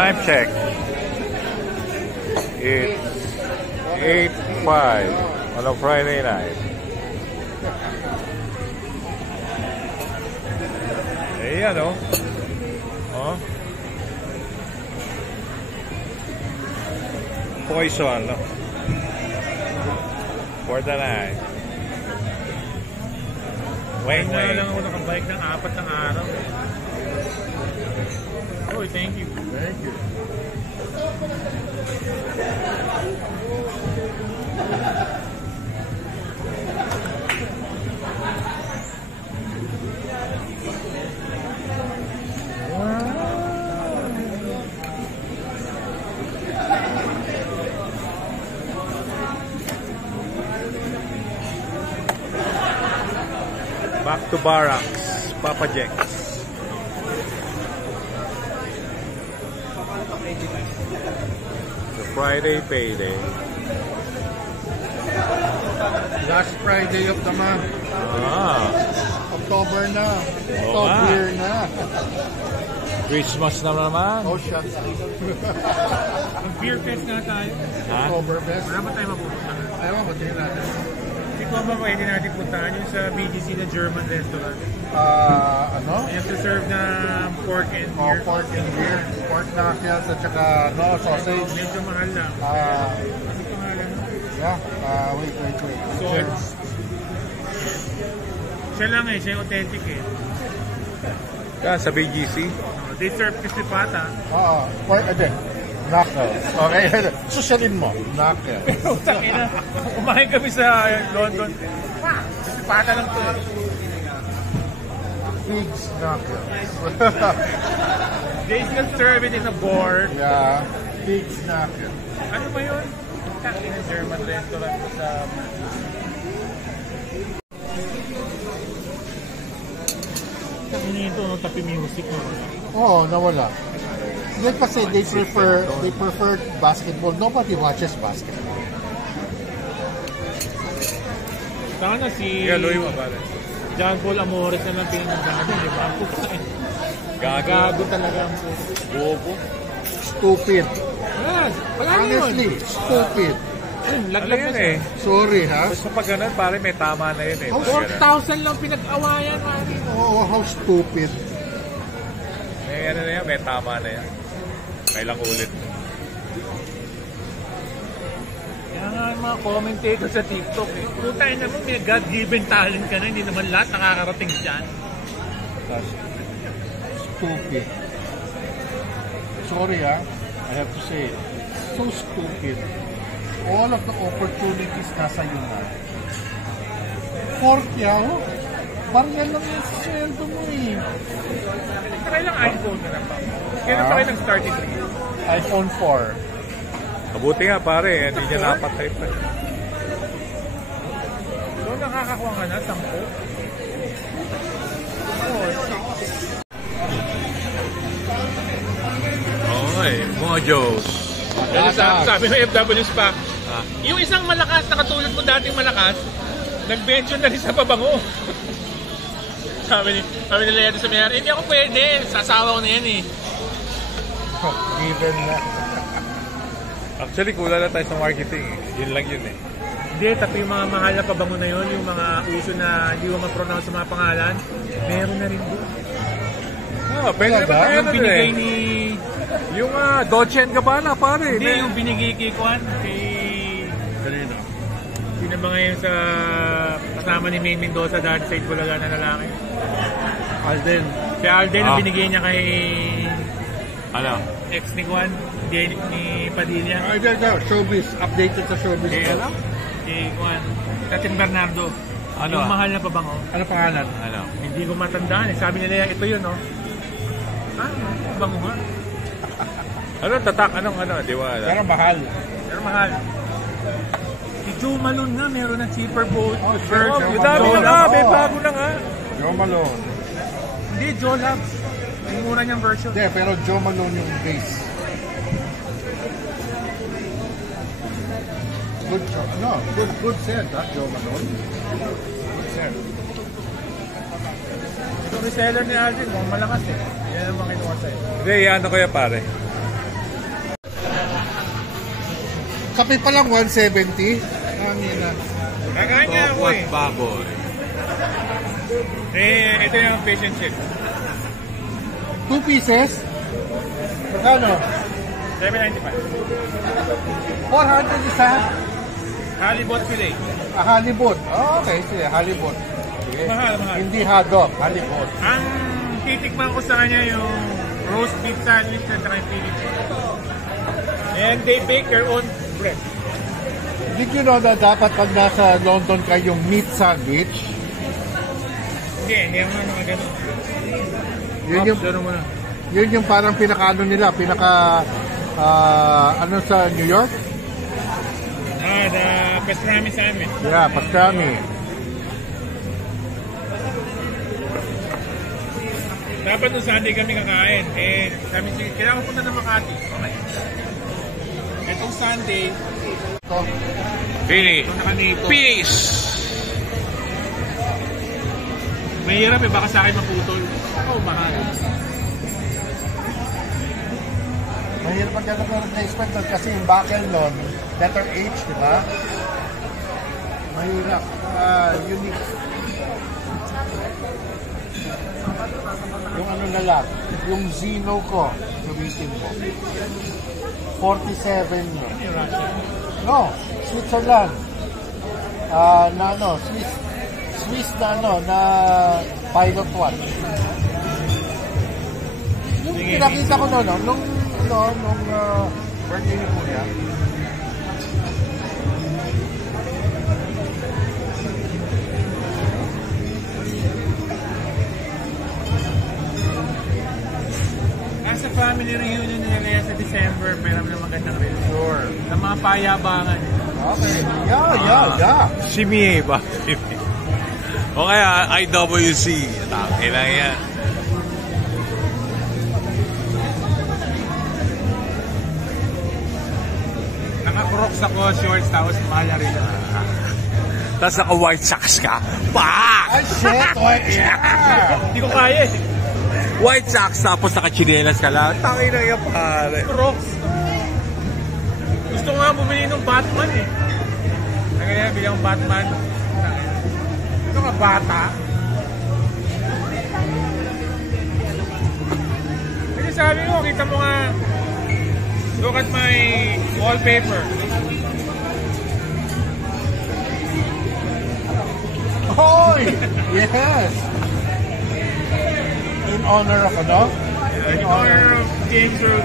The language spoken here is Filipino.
Time check. It's 8:05 on a Friday night. Ayan o. Oh. Poison, no? For the night. Wait. Ngayon lang ako nakabike ng 4 ng araw. Oh, thank you. Thank you. Back to barracks, Papa Jack's. The Friday payday. Last Friday of the month. October na. October na. Christmas na naman. Oh, shucks. Beer fest nga tayo. October best. Wala ba tayo mapupunta? Ayaw, batiin natin. Hindi ko ba pwede natin puntahan yung sa BGC na German restaurant? Ano? Yung serve na pork and beer. Pork and beer. Pork knuckles at saka sausage. Medyo mahal lang. Kasi pangalan. Yeah. Wait. So, siya lang siya yung authentic Sa BGC? They serve kasi pata. Pork, knuckles. Okay, susalin mo. Knuckles. Utang ina. Kumain kami sa London. Kasi pata lang to. Pig's knuckles. They just serve it in a board. Yeah. Pig's knuckles. Ano ba yun? In a German restaurant sa... Ito, tapi music mo. Oo, nawala. Yan kasi they prefer basketball. Nobody watches basketball. Sana si John Paul Amores na lang pinagdado, di ba? Gago talaga ang Bobo. Stupid. Yes, Honestly, stupid. Laglag na Sorry, ha? Basta pag ganun, pare, may tama na yun 4,000 lang pinag-awayan, mami. Oo, how stupid. May tama na yan. Kailang ulit. Kaya nga mga commentator sa TikTok Putay naman, may God-given talent ka na. Hindi naman lahat nakakarating dyan. Stupid. Sorry, ha? I have to say it. So stupid. All of the opportunities nasa yun na. 4 yaw? Parang yan lang yung sweldo mo Kailang iPhone na lang pa. Kailan pa kayo nag-starting rate? iPhone 4. Mabuti nga pare, hindi niya napatay pa. So nakakakuha ka na, 10? Okay, Mojos. Sabi ng FWs pa, yung isang malakas na katulad mo dating malakas, nag-mention na rin sa pabango. sabi nila sa mayari, hindi ako pwede, sasawa ko na yan Given na. Actually, kulang na tayo sa marketing Yun lang yun Hindi, tapi yung mga mahal na pabango na yun, yung mga uso na hindi mo ma-pronounce sa mga pangalan, meron na rin doon. Pwede naman yung binigay ni... Yung Dolce & Gabbana, pare. Hindi, yung binigay kay Kwan, kay... Kanina. Sino ba ngayon sa kasama ni Maine Mendoza dahil sa Itbulaga na lalaki? Alden. Si Alden, ang binigay niya kay... Ano? Ex ni Kwan, ni Padilla. Showbiz. Updated sa showbiz. Kay Kwan. Katin Bernardo. Ano? Yung mahal na pabango. Ano pangalan? Ano? Hindi ko matandaan Sabi nila ito yun, pabango nga. Ano? Tatak? Anong Di ba? Pero mahal. Pero mahal. Si Joe Malone nga, meron na cheaper version. Yung dami na nga, may bago na nga. Joe Malone. Hindi, Joe Labs. Yung mura niyang version. Hindi, pero Joe Malone yung base. Good set, Joe Malone. Good set. Ito reseller ni Alvin, malakas Yan ang mga kinuha sa'yo. Hindi, ano ko yan pare. Kape pa lang 170. Hangina. Kakain nga ako Tokwas eh. baboy. Ito yung fish and chips. 2 pieces? Magkano? 7.95. 400 isa? Halibut fillet. Halibut. Oh, okay, sige, halibut. Sige. Mahal. Hindi hotdog, halibut. Ang titikman ko sa kanya yung roast beef sandwich at saka yung Philippine. And they bake their own bread. Did you know na dapat pag nasa London ka yung meat sandwich? Hindi ako mga ganun. Yun yung parang pinaka-ano nila, ano sa New York? The pastrami sandwich. Yeah, pastrami. Dapat nung Sunday kami kakain. Kami sige, kailangan punta ng Makati. Okay. Itong Sunday, So, Finish. ito nakanito. Finish. Mahirap baka sa akin maputol. Mahal. mahirap magkano ng replacement nun kasi yung buckle nun, letter H, di ba? Mahirap. Unique. Yung ano na lang, yung Zeno ko, gamitin mo. 47 yun. No, Switzerland. Swiss na pilot one. Yung pinakita ko nung birthday ni Kuya. Nasa family reunion nila sa December, meron na magandang resort. Sa mga payabangan. Okay. Yeah. Si Mie ba? O kaya IWC. Tangin lang yan. Naka-crocs ako, shorts, tapos mala rin. Tapos naka-white socks ka. Pak! Ay, shit! Yeah! Hindi ko kaya eh. White socks tapos naka-chinelas ka lang. Tangin lang yan, pare. Crocs. Gusto ko nga bumili ng Batman eh. Kaya bili akong Batman. Ito ka bata. Kasi sabi ko, kita mo nga, look at my wallpaper. Hoy! Yes! In honor of ano? In honor of Games Room.